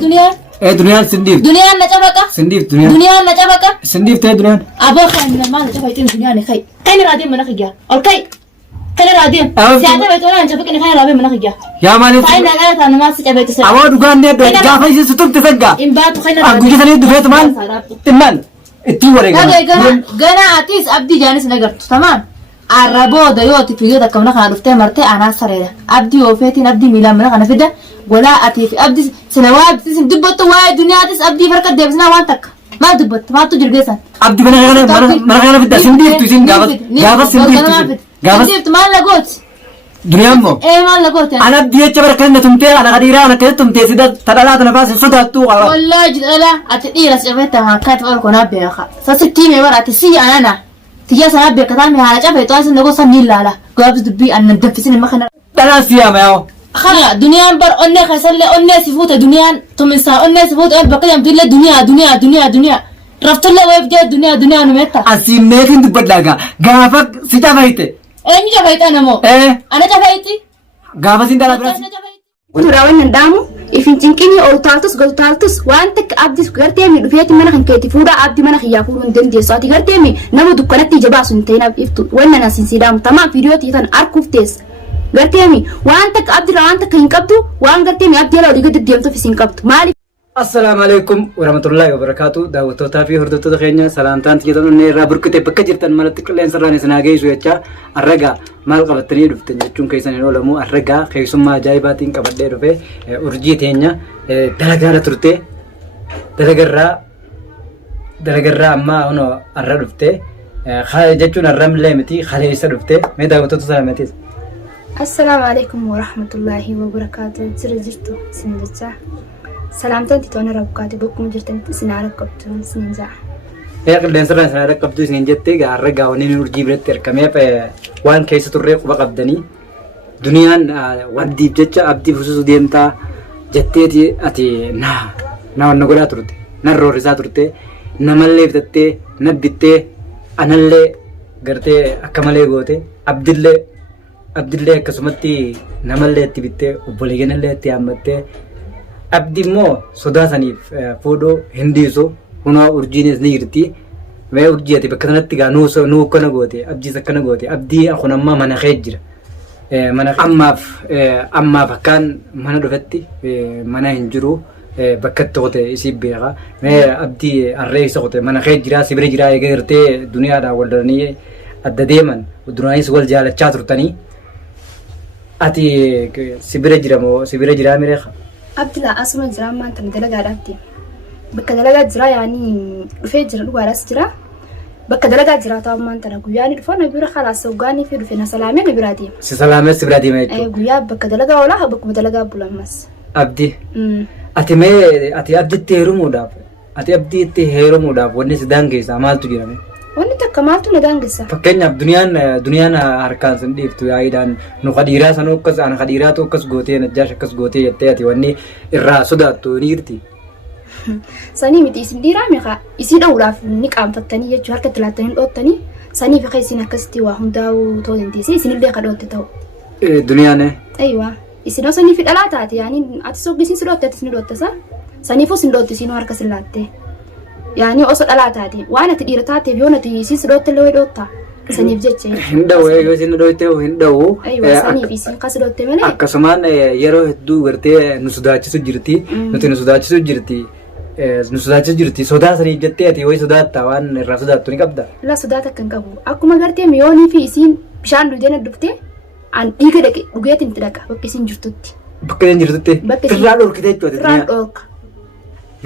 دنيا دنيا سنديف دنيا نجابك سنديف دنيا نجابك سنديف تي دنيا أبو خان ما نجابك دنيا نخي كين رادين من خيجا أوكي كين رادين سيادة بيتونا نجابك إن خير رابين من خيجا يا مالك خاين أنا أنا ما سجى بيت سر أبو دكان نيت جافا يسوتك تسجع إن باتو خير أبو جسني دفعت مان تمان التوري جنا عتيس أبدي جانس نجرت تمام الربو ديوت في يودا كم نخنا رفتة مرتة أنا سريرة أبدي وفيتين أبدي ميلان من أنا فدا ولا أتي في أبدي سنوات تسم دبت واي دنيا تس أبدي فرقة دبسنا وانتك ما دبت ما تجر جيسان أبدي من أنا في الدسم ديف تزين جابس سنديف ما لقوت دنيا مو إيه ما لقوت أنا أبدي أتشبر كلنا تمتي أنا قديرة أنا كده تمتي سيدا تدلات نفاس صدق تو والله جد لا أتدي رس جبتها كات أركونا بيها سستيمي ورا تسي أنا تيجي سنة بكتامي على جبهة توازن نقول سنيل لا قابض دبي أن ندفسين ما خنا تنا سيا ما هو خلا دنيا بر أني خسر أني سفوت دنيا تمسا أني سفوت أنا بقي أمتى دنيا دنيا دنيا دنيا رفت الله ويبجى دنيا دنيا نميتها أسيم نيكين دبلاغا غافك سيتا فايته إيه مي جبهة أنا مو أنا جبهتي غافة سيندا لا ونراوين ندامو إفنتينكيني أو تالتس وانتك أبدي سكرتيمي دفيتي منخ كيتي فورا أبدي منخ يافورون دندي صوتي كرتيمي نمو دكانتي جباسو انتينا بإفتو وانا ناسين سيدام تمام فيديوتي تان أركوف تيس كرتيمي وانتك أبدي روانتك هنكبتو وان كرتيمي أبدي لو ديقود الديمتو في سنكبتو مالي السلام عليكم ورحمة الله وبركاته دعوتو في هردتو دخينيا سلامتان تجدون نيرا بركتي بكجرتن مالتك لين سراني سناغي سويتشا الرجا مال قبتني دفتن جتون كيسان ينولمو الرجا خيسما جايباتين قبدي رفه urjii teenya dalagaara turte dalagarraa amma ono arra dhufte jechuun arramlee miti khaleessa dhufte mee daawwattoota salaamatis السلام عليكم ورحمة الله وبركاته سرجرتو سنجتا سلامتان تتوانا ربكاتي بكم جرتن سنعرق قبتو سنجا qilleensa irraa sana qabdu isin jettee gaarra gaawwaniin urjii biratti erkameef waan keessa turree quba qabdanii duniyaan waddiif jecha abdii fususu deemtaa jetteeti ati na wanna godhaa turte narroorrisaa turte namallee bitattee nabbittee anallee gartee akka malee goote abdillee akkasumatti namallee itti bittee obboleeyyanillee itti haammattee abdi immoo sodaa saniif fuudhoo hindiisu hunaa urjiinis ni jirti mee urjii ati bakka sanatti gaa nuu akkana goote abdiis akkana goote abdii kun ammaa mana kee jira mana ammaaf akkaan mana dhufetti mana hin jiru bakkatti qote isii beeka mee abdii arreessa qote mana kee jira sibira jira eega gartee duniyaadhaan wal daranii adda deeman duraanis wal jaalachaa turtanii ati sibira jira mireeka abdi laa asuma jira maanta dalagaadhaatti bakka dalagaa jira yaani dhufee jira dhugaadhaas jira bakka dalagaa jira ta'uu maanta guyyaani dhufa na bira khalaas ogaanii fi dhufe na salaamee na bira deema si salaamee si bira deema jechuudha guyyaa bakka dalagaa oolaa bakka dalagaa bulamas abdi ati abditti heerumuudhaaf wanni si daangeessaa maaltu jedhame wanni takka maaltu na daangeessa fakkeenyaaf duniyaan harkaan sin dhiiftu yaa'idhaan nu qadiiraa sanuu akkas ana qadiiraatu akkas gootee najjaash akkas gootee jettee ati wanni irraa sodaattu ni jirti sanii miti isin dhiiraa meeqa isii dhawuudhaaf ni qaanfattanii jechuu harkatti laattanii dhoottanii sanii fi isin akkasitti waa hundaa'uu ta'uu dandeessee isinillee ka dhootte ta'u duniyaan aywa isin osoo fi dhalaa taate yaani ati soggisiin si dhootte atis ni dhoottasa saniifuu sin dhootte isin harka sin laatte yaani osoo dhalaa taate waan ati dhiira taateef yoo nati isin si dhootte illee dhootta saniif jecha hin dhawuu yoo isin dhootte hin dhawuu aywa saniif isin kas dhootte malee akkasumaan yeroo hedduu gartee nu sodaachisu jirti nuti nu sodaachisu jirti sodaa sanii jettee ati way sodaattaa waan irraa sodaattu ni qabda la sodaata kan qabu akkuma gartee miyoonii fi isiin bishaan dhugeen dhuftee an dhiiga dhaqe dhugeetiin itti dhaqa bakka isiin jirtutti irraa dhorkite jechuudha irraa dhorka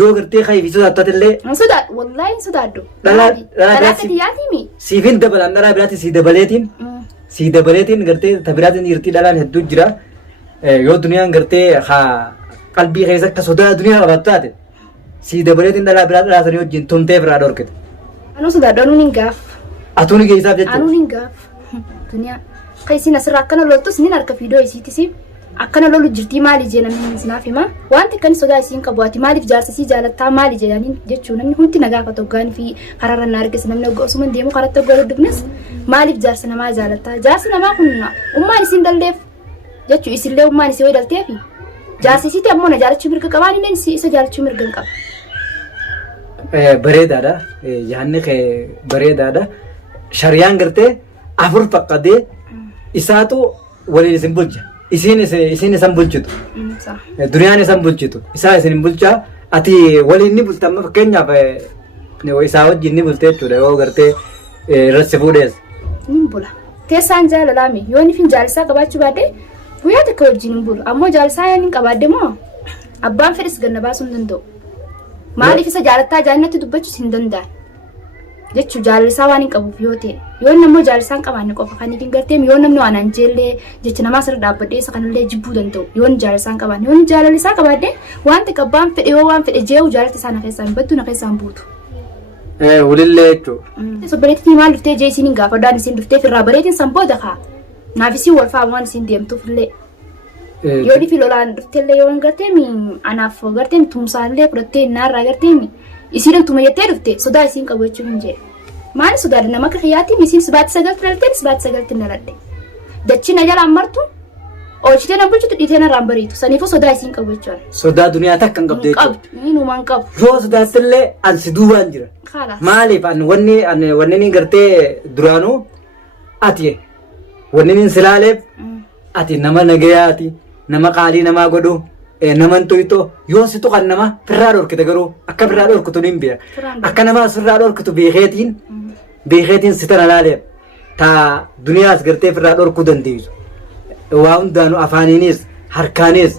yoo gartee kayfi sodaattattillee sodaadhu wallaahi hin sodaadhu dhalaa tiyyaatiimi siifin dabalaan dhalaa biraatti sii dabaleetiin gartee tabiraatiin jirtii dhalaan hedduu jira yoo duniyaan gartee qalbii keessa akka sodaa duniyaa qabaattu taate sii dabaleetiin dhalaa biraa dhalaatanii wajjin tumteef irraa dhorkite anuu sodaadhu anuun hin gaaf atuun geessaaf jechuudha anuun hin gaaf duniyaa kaisiin asirraa akkana loltus nin harka fiidoo isiitisiif akkana lolu jirtii maali jeenamni sinaaf hima wanti kan sodaa isiin qabu ati maaliif jaarsisii jaalattaa maali jedhanii jechuu namni hundi nagaa ka toggaanii fi kararra na argis namni osuma deemu karatti oggaa dubbines maaliif jaarsa namaa jaalattaa jaarsi namaa kun ummaan isiin dalleef jechuu isillee ummaan isii way dalteefi Jaarsisiiti ammoo na jaalachuu mirga qabaan inni isa jaalachuu mirga hin qabu. Bareedaadha. Yaanni kee bareedaadha. Shariyaan gartee afur faqqatee isaatu waliin isin bulcha. Isin isan bulchitu. Duniyaan isan bulchitu. Isaa isin hin bulchaa. Ati waliin ni bulta amma fakkeenyaaf isaa wajjin ni bultee jechuudha yoo gartee irratti fuudhees. Ni bula. Teessaan jaalalaami yoo inni fin jaalisaa qabaachuu baadde guyyaa takka wajjin hin bulu. Ammoo jaalisaa yoo hin qabaadde moo abbaan fedhis ganna baasuu hin danda'u. Maaliif isa jaalattaa jaalatti dubbachuus hin danda'an. Jechuun jaallisaa waan hin qabuuf yoo ta'e yoo namni jaallisaa hin qabaanne qofa kan ittiin gartee yoo namni waan anjeellee jecha namaa sirra dhaabbadhee isa kanallee jibbuu danda'u yoo jaallisaa hin qabaanne yoo jaallisaa qabaadde waan takka abbaan fedhe yoo waan fedhe jee'u jaalatti isaa na keessaa hin baddu na keessaa hin buutu. Walillee jechuudha. Sobboleettii maal dhuftee jee isin hin gaafadhaan isin dhuftee firraa bareetiin san booda kaa naaf isin wal fa'a waan isin deemtuufillee. Yoo dhifi lolaan dhuftellee yoo hin garteemi anaaf garteemi tumsaallee fudhattee naarraa garteemi. Isiin tuma jettee dhufte sodaa isiin qabu jechuun hin jedhe. Maali sodaadha nama akka xiyyaatti isiin sibaatti sagalti dhalatteen sibaatti sagalti dhaladhe. Dachii na jalaan martu oolchitee na bulchitu dhiitee na raan bariitu saniifuu sodaa isiin qabu jechuudha. Sodaa duniyaa takka hin qabdu jechuudha. Inumaan qabu. Yoo sodaattillee ansi duubaan jira. Maaliif wanni ni gartee duraanuu ati wanni ni silaaleef ati nama nagayaati nama qaalii namaa godhu. Naman to'ito yoo si tuqan nama firraa dhorkite garuu akka firraa dhorkitu ni beeka. Akka nama firraa dhorkitu beekeetiin si tana laaleef taa duniyaas gartee firraa dhorkuu dandeessu. Waa hundaanuu afaaniinis harkaanis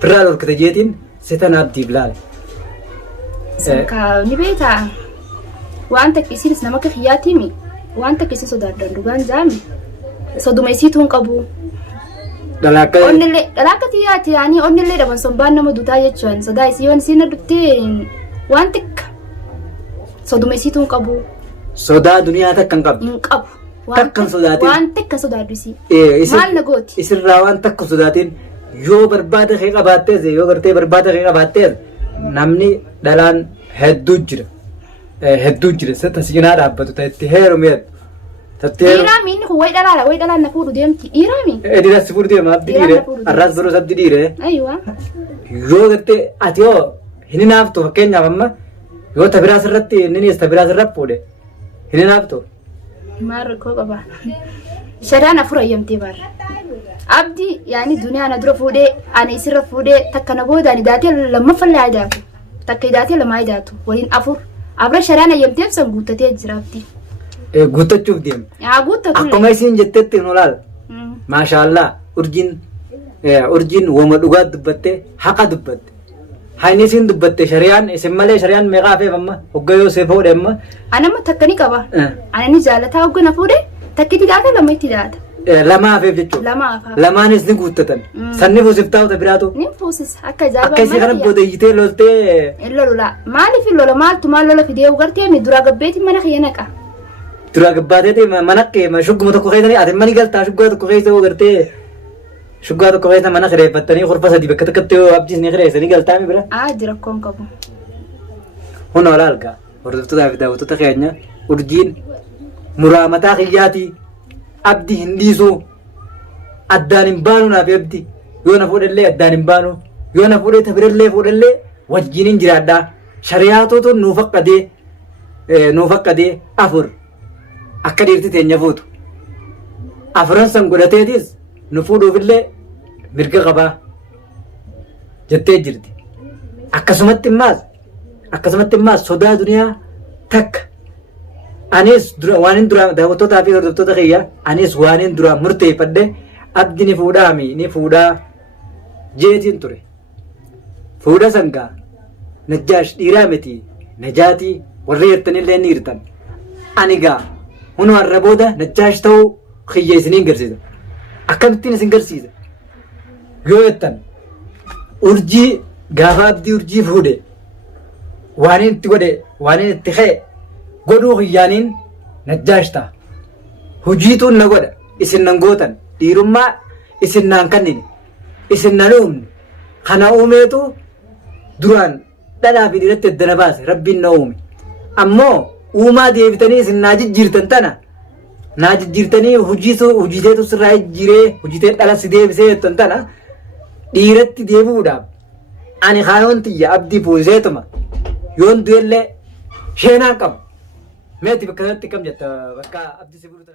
firraa dhorkite jeetiin si tana abdiif laale. Ni beektaa waan takka isinis nama akka xiyyaatiimi waan takka isin sodaadhaan dhugaan jaami soduma isiituu hin qabu. Dalaaka xiyyaati yaani onnillee dhaban sombaan nama duutaa jechuun sodaa isii yoon isiin dhuftee waan xiqqa soduma isiituu hin qabu. Sodaa duniyaa takka hin qabu. Hin qabu. Takka hin sodaatin. Waan takka sodaadhu isii. Maal na gooti? Isirraa waan takka sodaatin yoo barbaada kee qabaattees yoo gartee barbaada kee qabaattees namni dhalaan hedduu jira. Hedduu jira. Tasinaa dhaabbatu ta'etti heerumeetu. Dhiiraami inni kun wayi dhalaan na fuudhu deemti dhiiraami. Dhiiras fuudhu deema abdi dhiire arraas biroo sabdi dhiire. Ayiwa. Yoo gartee ati yoo hin hinaaftu fakkeenyaaf amma yoo tabiraas irratti innis tabiraas irratti fuudhe hin hinaaftu. Maal rakkoo qaba. Shadaan afur ayyamtee baara. Abdi yaani duniyaa na dura fuudhee ani isirra fuudhee takka na booda ani daatee lammaffallee ayidaatu takka daatee lama ayidaatu waliin afur abra shadaan ayyamteef san guuttatee jira abdi. Guuttachuuf deema. Akkuma isin jettetti nu laal. Maashaallah urjiin wama dhugaa dubbatte haqa dubbatte. Haini isin dubbatte shari'aan isin malee shari'aan meeqa hafeef amma hogga yoo see fuudhe amma. Anamma takka ni qaba. Anani jaalataa hogga na fuudhe takki itti daata lama itti daata. Lama hafeef jechuudha. Lama hafa. Lamaanis ni guuttatan. Sanni fuusiftaa ta'u biraatu. Ni fuusis akka ajaa'iba. Akka isii kana boodayyitee loltee. Lola maaliif lola maaltu maal lola fidee ugartee mi dura gabbeetiin mana kiyya naqa. Dura gabbaatee manaqqee shugguma tokko keessanii ati mani galtaa shuggaa tokko keessa yoo gartee shuggaa tokko keessa mana kireeffattanii korfa sadii bakka takkatti yoo abdiisni kireessanii galtaa mi bira. Jira koon qabu. Huna wala algaa hordoftotaa fi daawwattoota keenya urjiin muraa mataa kiyyaatii abdi hin dhiisuu addaan hin baanu naaf abdi yoo na fuudhallee addaan hin baanu yoo na fuudhee tabirallee fuudhallee wajjin hin jiraadhaa shariyaatuutu nuuf akkadee afur. Akka dhiirti teenya fuutu afuran san godhateetis nu fuudhuufillee mirga qabaa jettee jirti. Akkasumatti immaas sodaa duniyaa takka anis waan hin dura daawwattootaa fi hordoftoota kiyya anis waan hin dura murteeffadhe abdi ni fuudhaa jeetiin ture. Fuudha sangaa najjaash dhiiraa miti najaatii warri hirtanillee ni hirtan ani gaa. Hunu har'a booda najjaash ta'uu kiyya isiniin garsiisa. Akkamittiin isin garsiisa? Yoo jettan urjii gaafa abdii urjii fuudhe waan itti godhe waan itti ka'e godhuu kiyyaaniin najjaash ta'a. Hojiituun na godha isin nan gootan dhiirummaa isin naan kannine isin nan uumne kana uumeetu duraan dhalaa fi dhiiratti addana baase rabbiin na uume. Ammoo uumaa deebitanii isin naa jijjiirtan tana naa jijjiirtanii hojiiteetu sirraa jijjiiree hojiitee dhala si deebisee jettan tana dhiiratti deebi'uudhaaf ani haayoon tiyya abdii fuuseetuma yoon du'ellee sheenaan qabu. Meeti bakka sanatti kam jetta bakka abdii si fuudhu